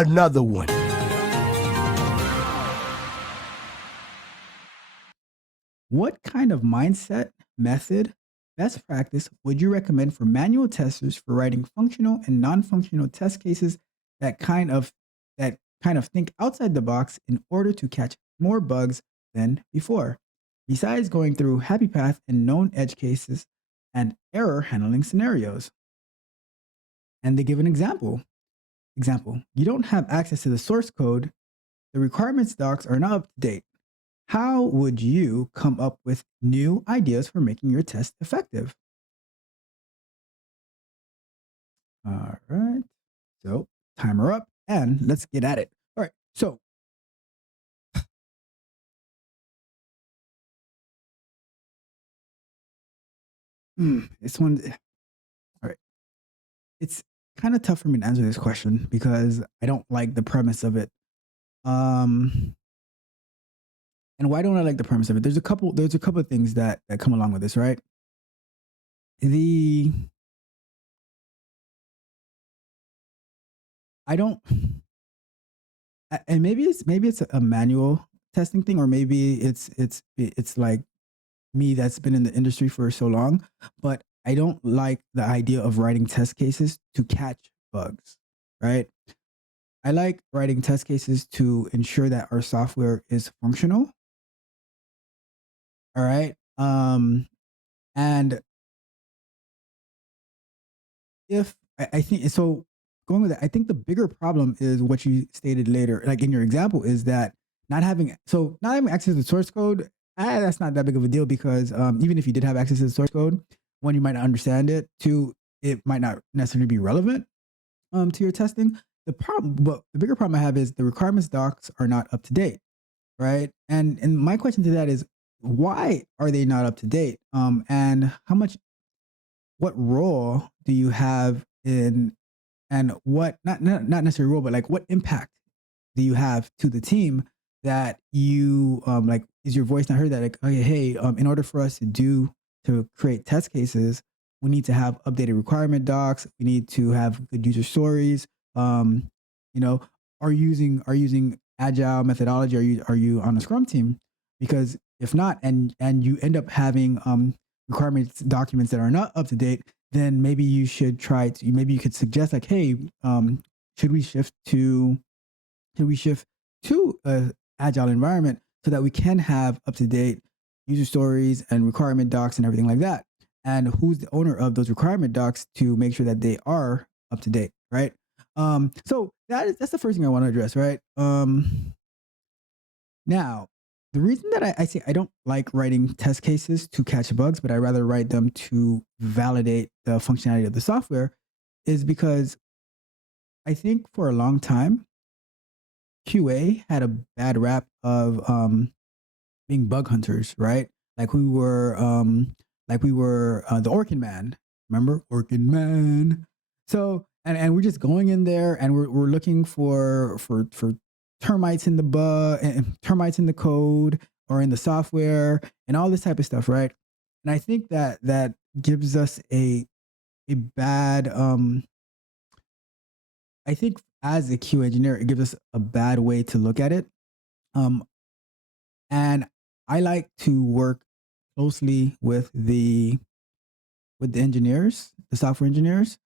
another one. What kind of mindset, method, best practice would you recommend for manual testers for writing functional and non-functional test cases that kind of that kind of think outside the box in order to catch more bugs than before? Besides going through happy path and known edge cases and error handling scenarios. And they give an example. Example, you don't have access to the source code. The requirements docs are not up to date. How would you come up with new ideas for making your test effective? All right. So, timer up and let's get at it. All right. So, this one, all right. It's kind of tough for me to answer this question because I don't like the premise of it. Um, and why don't I like the premise of it? There's a couple of things that come along with this, right? The I don't and maybe it's a manual testing thing, or maybe it's like me that's been in the industry for so long, but I don't like the idea of writing test cases to catch bugs, right? I like writing test cases to ensure that our software is functional. All right. And if I think so, going with that, I think the bigger problem is what you stated later, like in your example, is that not having access to the source code. That's not that big of a deal because even if you did have access to the source code, one, you might not understand it. Two, it might not necessarily be relevant to your testing. But the bigger problem I have is the requirements docs are not up to date, right? And my question to that is, why are they not up to date? And what role do you have in, and what not necessarily role, but like what impact do you have to the team that you like, is your voice not heard, that like, okay, hey, in order for us to create test cases, we need to have updated requirement docs, we need to have good user stories, um you know, are you using agile methodology, are you on a scrum team? Because if not, and you end up having requirements documents that are not up to date, then maybe you could suggest like, hey, should we shift to should we shift to a agile environment so that we can have up to date user stories and requirement docs and everything like that? And who's the owner of those requirement docs to make sure that they are up to date, right? So that's the first thing I want to address, right? Now, the reason that I say I don't like writing test cases to catch bugs, but I rather write them to validate the functionality of the software, is because I think for a long time QA had a bad rap of being bug hunters, right? Like we were the Orkin Man. Remember Orkin Man? So and we're just going in there and we're looking for termites in the termites in the code or in the software and all this type of stuff, right? And I think that gives us a bad I think as a Q engineer, it gives us a bad way to look at it. Um, and I like to work closely with the engineers, the software engineers,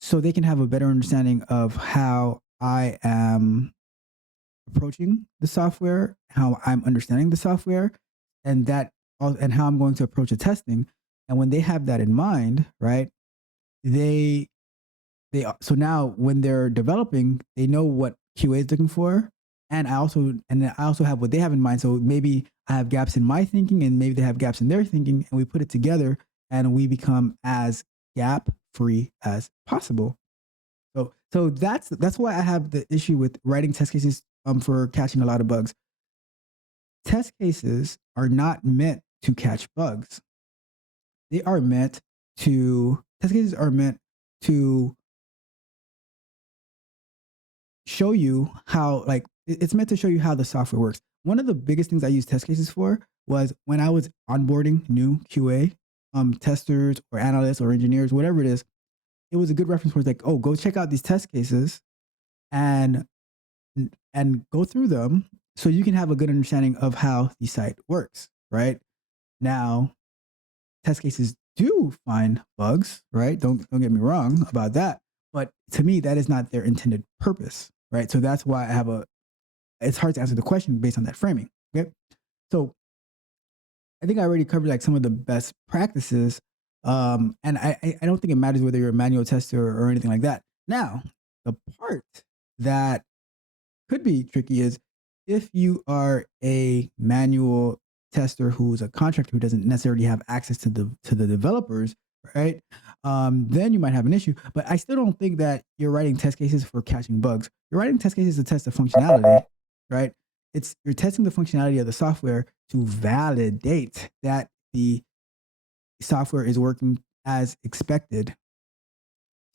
so they can have a better understanding of how I am approaching the software, how I'm understanding the software, and and how I'm going to approach the testing. And when they have that in mind, right, they so now when they're developing, they know what QA is looking for, and I also have what they have in mind. So maybe I have gaps in my thinking, and maybe they have gaps in their thinking, and we put it together, and we become as gap free as possible. So that's why I have the issue with writing test cases for catching a lot of bugs. Test cases are not meant to catch bugs. They are meant Test cases are meant to show you how, like, it's meant to show you how the software works. One of the biggest things I use test cases for was when I was onboarding new QA testers or analysts or engineers, whatever it is. It was a good reference where it's like, oh, go check out these test cases, and and go through them so you can have a good understanding of how the site works, right? Now, test cases do find bugs, right? Don't get me wrong about that. But to me, that is not their intended purpose, right? So that's why it's hard to answer the question based on that framing. Okay. So I think I already covered like some of the best practices. And I don't think it matters whether you're a manual tester or anything like that. Now, the part that could be tricky is if you are a manual tester who's a contractor who doesn't necessarily have access to the developers, right? Then you might have an issue. But I still don't think that you're writing test cases for catching bugs. You're writing test cases to test the functionality, right? You're testing the functionality of the software to validate that the software is working as expected.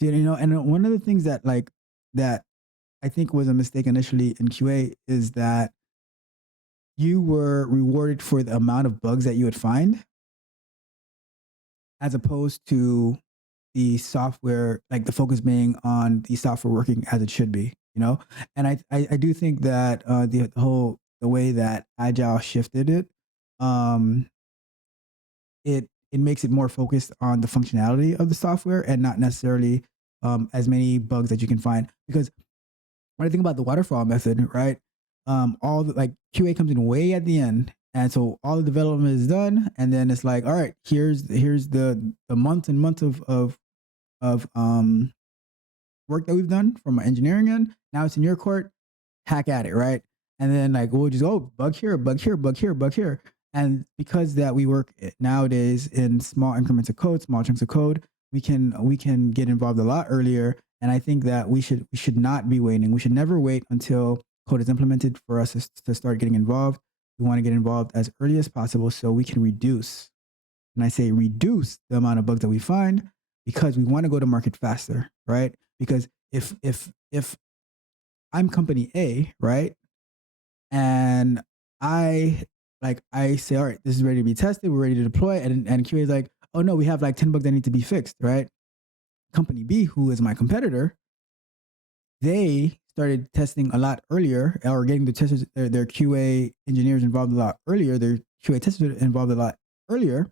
You know, and one of the things that I think was a mistake initially in QA is that you were rewarded for the amount of bugs that you would find as opposed to the software, like the focus being on the software working as it should be, you know? And I do think that the way that Agile shifted it, um, it makes it more focused on the functionality of the software and not necessarily as many bugs that you can find. Because when I think about the waterfall method, right? All the like QA comes in way at the end, and so all the development is done, and then it's like, all right, here's the months and months of work that we've done from an engineering end. Now it's in your court, hack at it, right? And then like we'll just go bug here, bug here, bug here, bug here. And because that we work nowadays in small increments of code, small chunks of code, we can get involved a lot earlier. And I think that we should not be waiting. We should never wait until code is implemented for us to start getting involved. We want to get involved as early as possible so we can reduce, and I say reduce the amount of bugs that we find because we want to go to market faster, right? Because if I'm company A, right, and I say, all right, this is ready to be tested, we're ready to deploy, and QA is like, oh no, we have like 10 bugs that need to be fixed, right? Company B, who is my competitor, they started testing a lot earlier, or getting the testers, their QA engineers involved a lot earlier, their QA testers involved a lot earlier.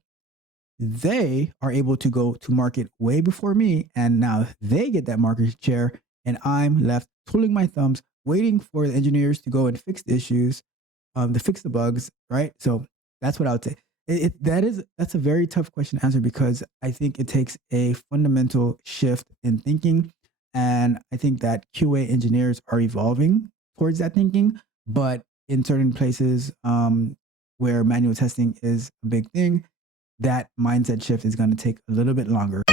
They are able to go to market way before me, and now they get that market share, and I'm left twiddling my thumbs, waiting for the engineers to go and fix the issues, to fix the bugs, right? So that's what I would say. That's a very tough question to answer because I think it takes a fundamental shift in thinking, and I think that QA engineers are evolving towards that thinking, but in certain places where manual testing is a big thing, that mindset shift is going to take a little bit longer.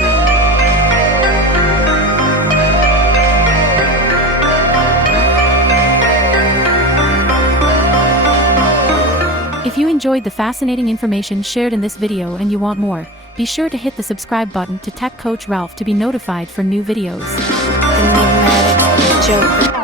If you enjoyed the fascinating information shared in this video and you want more, be sure to hit the subscribe button to Tech Coach Ralph to be notified for new videos. Enigmatic Joker.